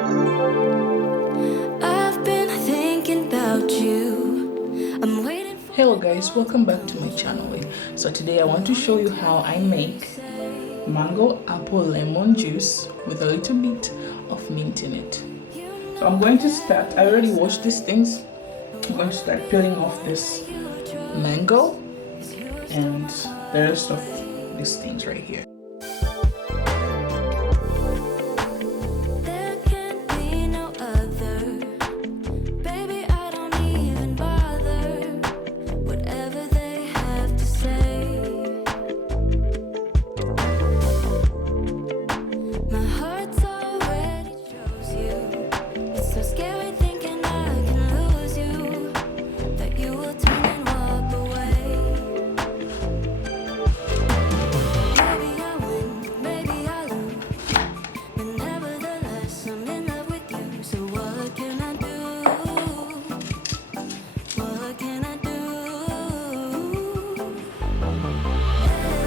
I've been thinking about you. I'm waiting for. Hello guys, welcome back to my channel. So today I want to show you how I make mango apple lemon juice with a little bit of mint in it. So I'm going to start, I already washed these things. I'm going to start peeling off this mango and the rest of these things right here. There can be no other. Baby, I don't even bother. Whatever they have to say. My heart's already chose you. It's so scary thinking I can lose you. That you will turn and walk away. Maybe I win, maybe I lose. But nevertheless, I'm in love with you. So what can I do? What can I do?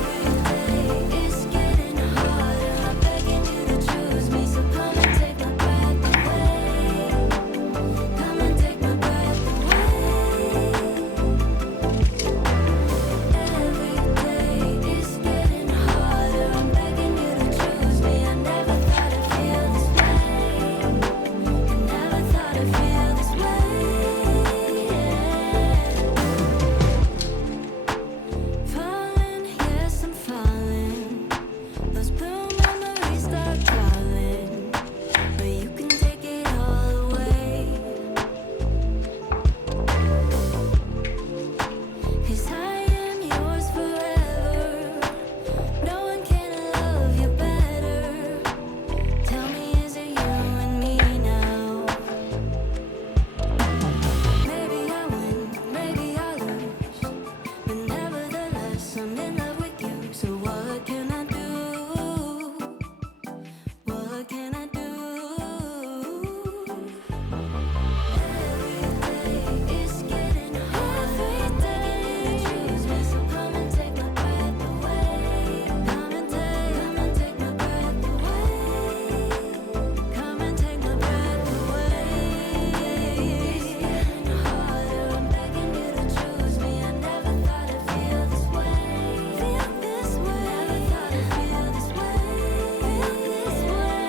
Every day is getting harder. I'm begging you to choose me. So come and take my breath away. Come and take my breath away. Every day is getting harder. I'm begging you to choose me. I never thought I'd feel this way. I never thought I'd feel this way. Falling, yes, I'm falling. Those blue memories start calling, but you can take it all away. 'Cause I am yours forever. No one can love you better. Tell me, is it you and me now? Maybe I win, maybe I lose. But nevertheless, I'm in love with you. So what can I do? What can I do? Every day is getting harder. Every day you choose me. So come and take my breath away. Come and take my breath away. Come and take my breath away. It's getting harder. I'm begging you to choose me. I never thought I'd feel this way. Feel this way. Never thought I'd feel this way. Feel this way.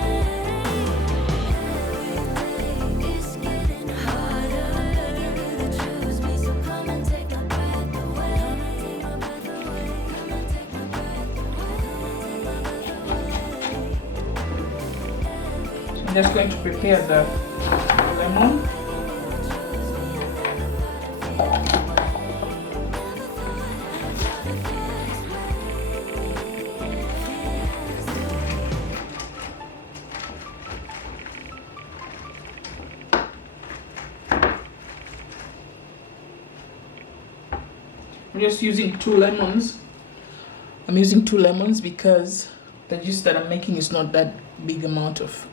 Every day is getting harder. I'm begging you to choose me. So come and take my breath away. Come and take my breath away. Come and take my breath away. So I'm just going to prepare the lemon. I'm just using 2 lemons. I'm using 2 lemons because the juice that I'm making is not that big amount of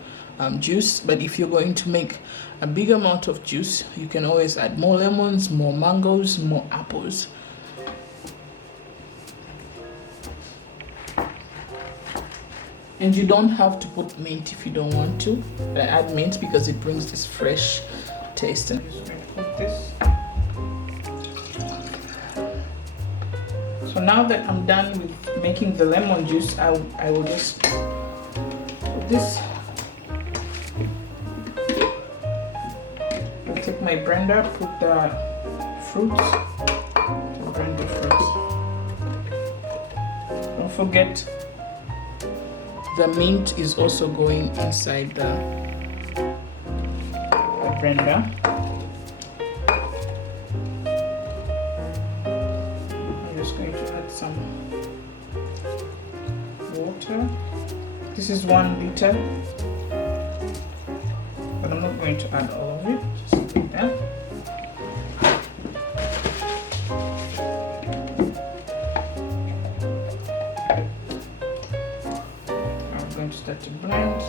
juice. But if you're going to make a big amount of juice, you can always add more lemons, more mangoes, more apples. And you don't have to put mint if you don't want to. I add mint because it brings this fresh taste. I'm just going to put this. So now that I'm done with making the lemon juice, I will just put this. I'll take my blender, put the fruits, blend the fruits. Don't forget the mint is also going inside the blender. Going to add some water. This is 1 liter, but I'm not going to add all of it, just like that. I'm going to start to blend.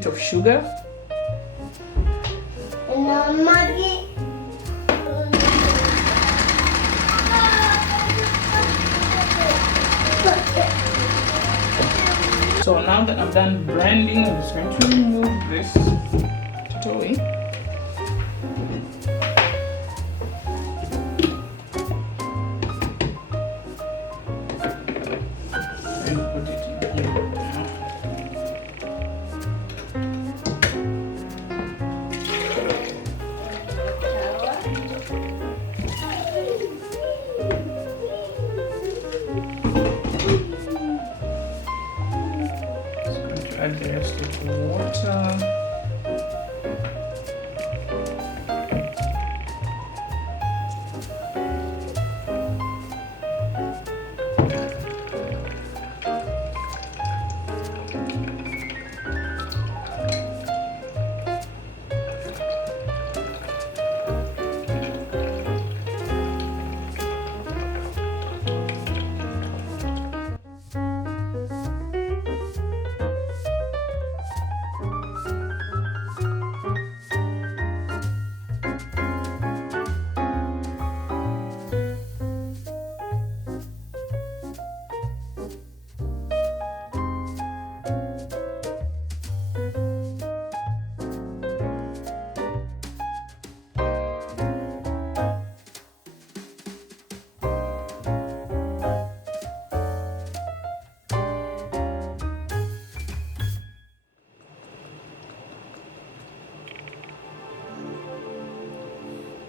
bit of sugar. So now that I'm done blending, I'm just going to remove this totally. And put it in here now. Add the rest of the water.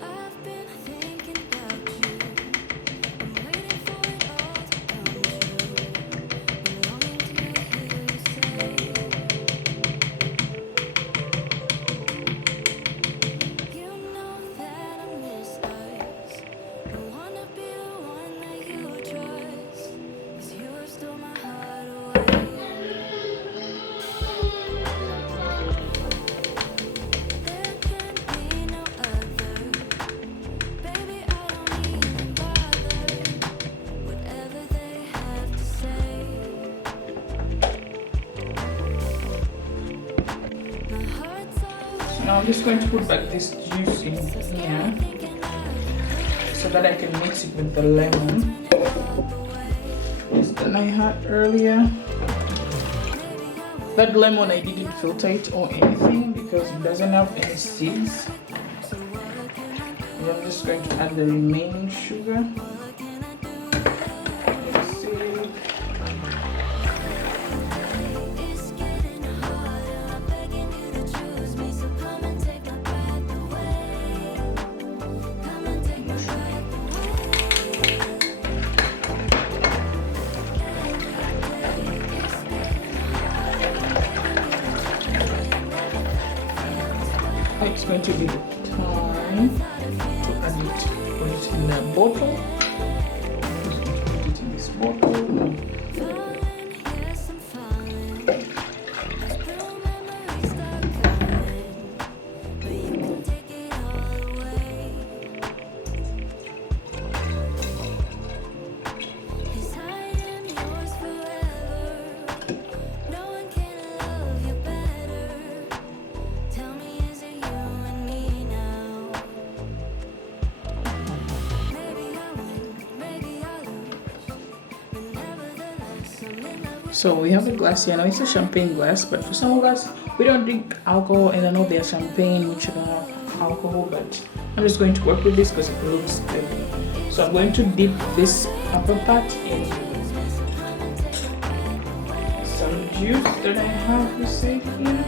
I've been thinking about you. I'm waiting for it all to come true. Longing to hear you say, you know that I miss us. I wanna be the one that you trust, 'cause you have stole my heart away. There can be no other. Baby, I don't even bother. Whatever they have to say. My heart's always So now I'm just going to put back this juice in here so that I can mix it with the lemon. This that I had earlier. That lemon, I didn't filter it or anything because it doesn't have any seeds. And I'm just going to add the remaining sugar. Let's see. it's getting harder. I'm begging you to choose me, so come and take my breath away. Come and take my breath away. It's going to be time to add it, put it in a bottle. I'm just going to put it in this bottle. Falling, yes, I'm falling. Those blue memories start coming, but you can take it all away. 'Cause I am yours forever. No one can love you better. Tell me, is it you and me now? Maybe I win, maybe I lose, but nevertheless I'm in love with. So we have a glass here. Now it's a champagne glass, but for some of us, we don't drink alcohol, and I know there's champagne which don't have alcohol, but I'm just going to work with this because it looks good. So I'm going to dip this upper part in some juice that I have to save here.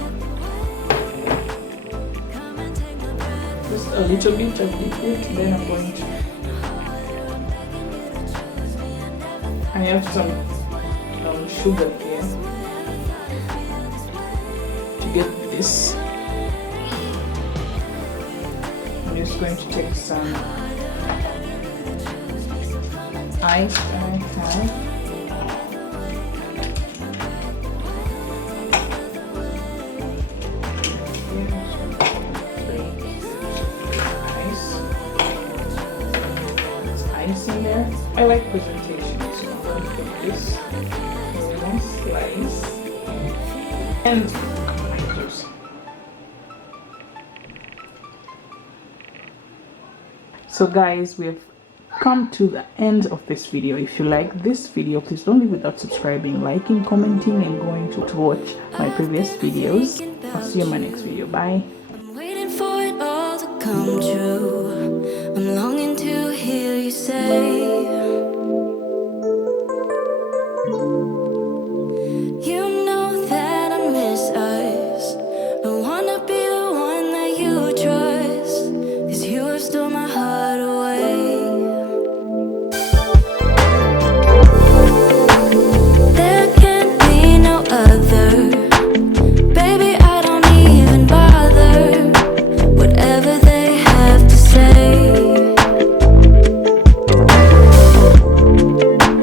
Just a little bit of liquid, then I'm going to. I have some sugar here to get this. I'm just going to take some ice that I have. Ice in there. I like presentation, so I'm going to put this in one slice and my juice. So guys, we have come to the end of this video. If you like this video, please don't leave without subscribing, liking, commenting, and going to watch my previous videos. I'll see you in my next video. Bye. I'm waiting for it all to come true. I'm longing to hear you say